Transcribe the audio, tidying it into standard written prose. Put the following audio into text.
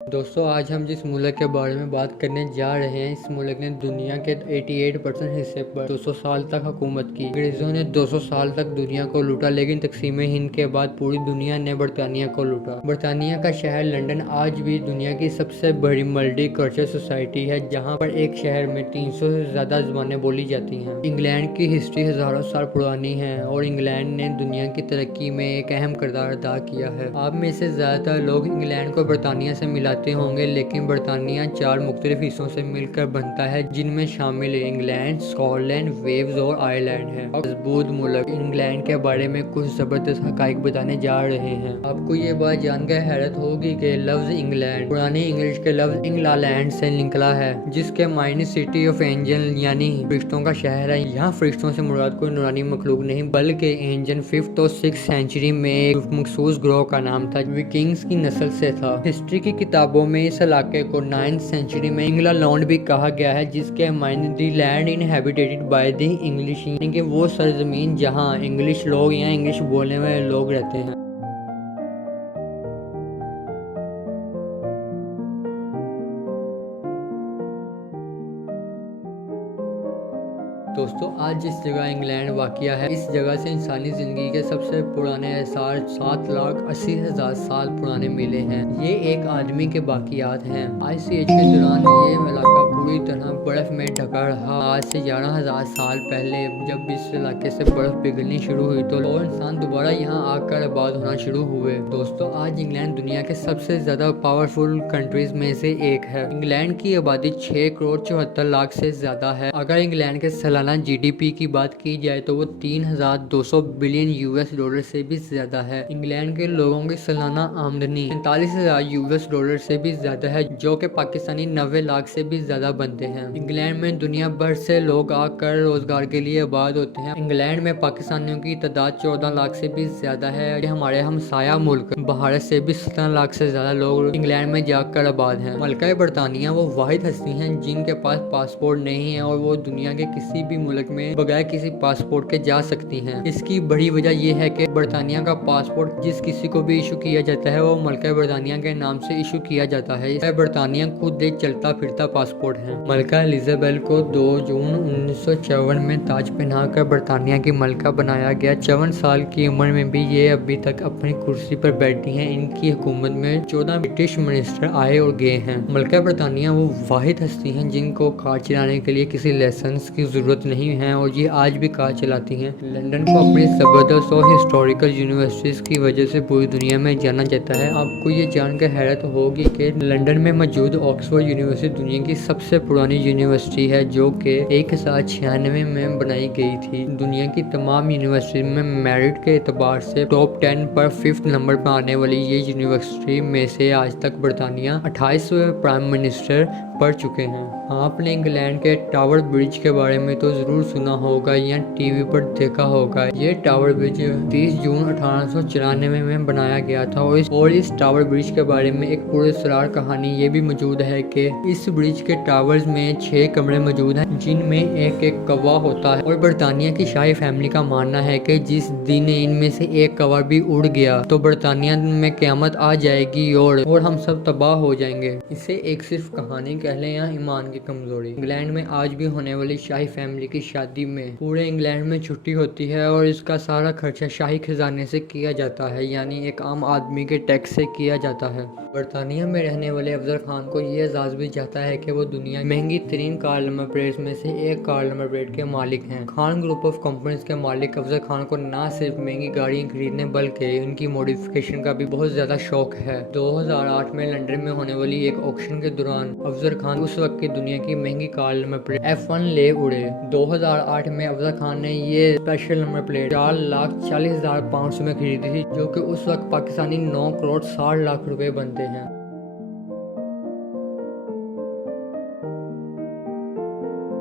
دوستو آج ہم جس ملک کے بارے میں بات کرنے جا رہے ہیں، اس ملک نے دنیا کے 88% حصے پر 200 سال تک حکومت کی۔ انگریزوں نے 200 سال تک دنیا کو لوٹا، لیکن تقسیم ہند کے بعد پوری دنیا نے برطانیہ کو لوٹا۔ برطانیہ کا شہر لندن آج بھی دنیا کی سب سے بڑی ملٹی کلچرل سوسائٹی ہے، جہاں پر ایک شہر میں 300 سے زیادہ زبانیں بولی جاتی ہیں۔ انگلینڈ کی ہسٹری ہزاروں سال پرانی ہے اور انگلینڈ نے دنیا کی ترقی میں ایک اہم کردار ادا کیا ہے۔ آپ میں سے زیادہ تر لوگ انگلینڈ کو برطانیہ سے ملاتے ہوں گے، لیکن برطانیہ 4 مختلف حصوں سے مل کر بنتا ہے، جن میں شامل انگلینڈ، اسکاٹ لینڈ، ویلز اور آئرلینڈ ہے۔ مضبوط ملک انگلینڈ کے بارے میں کچھ زبردست حقائق بتانے جا رہے ہیں۔ آپ کو یہ بات جان کر حیرت ہوگی کہ لفظ انگلینڈ پرانی انگلش کے لفظ انگلالینڈ سے نکلا ہے، جس کے معنی سٹی آف اینجل یعنی فرشتوں کا شہر ہے۔ یہاں فرشتوں سے مراد کوئی نورانی مخلوق نہیں، بلکہ اینجل 5th اور 6th سینچری میں ایک مخصوص گروہ کا نام تھا، وکنگز کی نسل سے تھا۔ ہسٹری کی کتابوں میں اس علاقے کو 9th سینچری میں انگلالینڈ بھی کہا گیا ہے، جس کے معنی the land inhabited by the English, یعنی کہ وہ سرزمین جہاں انگلش لوگ یا انگلش بولنے والے لوگ رہتے ہیں۔ دوستو آج جس جگہ انگلینڈ واقع ہے، اس جگہ سے انسانی زندگی کے سب سے پرانے آثار 7,80,000 سال پرانے ملے ہیں۔ یہ ایک آدمی کے باقیات ہیں۔ آئس ایج کے دوران یہ علاقہ پوری طرح برف میں ڈھکا رہا۔ آج سے 11,000 سال پہلے جب اس علاقے سے برف پگھلنی شروع ہوئی تو اور انسان دوبارہ یہاں آ کر آباد ہونا شروع ہوئے۔ دوستو آج انگلینڈ دنیا کے سب سے زیادہ پاورفل کنٹریز میں سے ایک ہے۔ انگلینڈ کی آبادی 6,74,00,000 سے زیادہ ہے۔ اگر انگلینڈ کے سالانہ جی ڈی پی کی بات کی جائے تو وہ 3,200 بلین $US سے بھی زیادہ ہے۔ انگلینڈ کے لوگوں کی سالانہ آمدنی 45,000 $US سے بھی زیادہ ہے، جو کہ پاکستانی 90 لاکھ سے بھی زیادہ بنتے ہیں۔ انگلینڈ میں دنیا بھر سے لوگ آ کر روزگار کے لیے آباد ہوتے ہیں۔ انگلینڈ میں پاکستانیوں کی تعداد 14 لاکھ سے بھی زیادہ ہے۔ ہمارے ہمسایہ ملک بھارت سے بھی 17 لاکھ سے زیادہ لوگ انگلینڈ میں جا کر آباد ہیں۔ ملکہ برطانیہ وہ واحد ہستی ہیں جن کے پاس پاسپورٹ نہیں ہے اور وہ دنیا کے کسی بھی ملک میں بغیر کسی پاسپورٹ کے جا سکتی ہیں۔ اس کی بڑی وجہ یہ ہے کہ برطانیہ کا پاسپورٹ جس کسی کو بھی ایشو کیا جاتا ہے وہ ملکہ برطانیہ کے نام سے ایشو کیا جاتا ہے۔ ملکہ برطانیہ خود ایک چلتا پھرتا پاسپورٹ ہے۔ ملکہ الزابیتھ کو 2 جون 1954 میں تاج پہنا کر برطانیہ کی ملکہ بنایا گیا۔ 54 سال کی عمر میں بھی یہ ابھی تک اپنی کرسی پر بیٹھی ہیں۔ ان کی حکومت میں 14 برٹش منسٹر آئے اور گئے ہیں۔ ملکہ برطانیہ وہ واحد ہستی ہیں جن کو کار چلانے کے لیے کسی لائسنس کی ضرورت نہیں ہے اور یہ آج بھی کار چلاتی ہیں۔ لندن کو اپنی زبردست اور ہسٹوریکل یونیورسٹیز کی وجہ سے پوری دنیا میں جانا جاتا ہے۔ آپ کو یہ جان کر حیرت ہوگی کہ لندن میں موجود آکسفورڈ یونیورسٹی دنیا کی سب سے پرانی یونیورسٹی ہے، جو کہ 1096 میں بنائی گئی تھی۔ دنیا کی تمام یونیورسٹی میں میرٹ کے اعتبار سے ٹاپ 10 پر 5th نمبر پر آنے والی یہ یونیورسٹی میں سے آج تک برطانیہ 28 پرائم منسٹر پڑھ چکے ہیں۔ آپ نے انگلینڈ کے ٹاور برج کے بارے میں تو ضرور سنا ہوگا یا ٹی وی پر دیکھا ہوگا۔ یہ ٹاور برج 30 جون 1894 میں بنایا گیا تھا اور اس ٹاور برج کے بارے میں ایک پراسرار کہانی یہ بھی موجود ہے کہ اس برج کے ٹاورز میں 6 کمرے موجود ہیں، جن میں ایک ایک کوا ہوتا ہے، اور برطانیہ کی شاہی فیملی کا ماننا ہے کہ جس دن ان میں سے ایک کوا بھی اڑ گیا تو برطانیہ میں قیامت آ جائے گی اور ہم سب تباہ ہو جائیں گے۔ اسے ایک صرف کہانی کہہ لیں یا ایمان کی کمزوری۔ انگلینڈ میں آج بھی ہونے والی شاہی فیملی کی شادی میں پورے انگلینڈ میں چھٹی ہوتی ہے اور اس کا سارا خرچہ شاہی خزانے سے کیا جاتا ہے، یعنی ایک عام آدمی کے ٹیکس سے کیا جاتا ہے۔ برطانیہ میں رہنے والے افضل خان کو یہ اعزاز بھی جاتا ہے کہ وہ دنیا کی مہنگی ترین کار نمبر پلیٹس میں سے ایک کار نمبر پلیٹ کے مالک ہیں۔ خان گروپ آف کمپنیز کے مالک افضل خان کو نہ صرف مہنگی گاڑیاں خریدنے بلکہ ان کی موڈیفکیشن کا بھی بہت زیادہ شوق ہے۔ 2008 میں لندن میں ہونے والی ایک آکشن کے دوران افضل خان اس وقت کی دنیا کی مہنگی کار نمبر پلیٹ F1 لے اڑے۔ 2008 میں افضل خان نے یہ اسپیشل نمبر پلیٹ 4,40,500 میں خریدی تھی، جو کہ اس وقت پاکستانی 9,60,00,000 روپے بنتے ہیں۔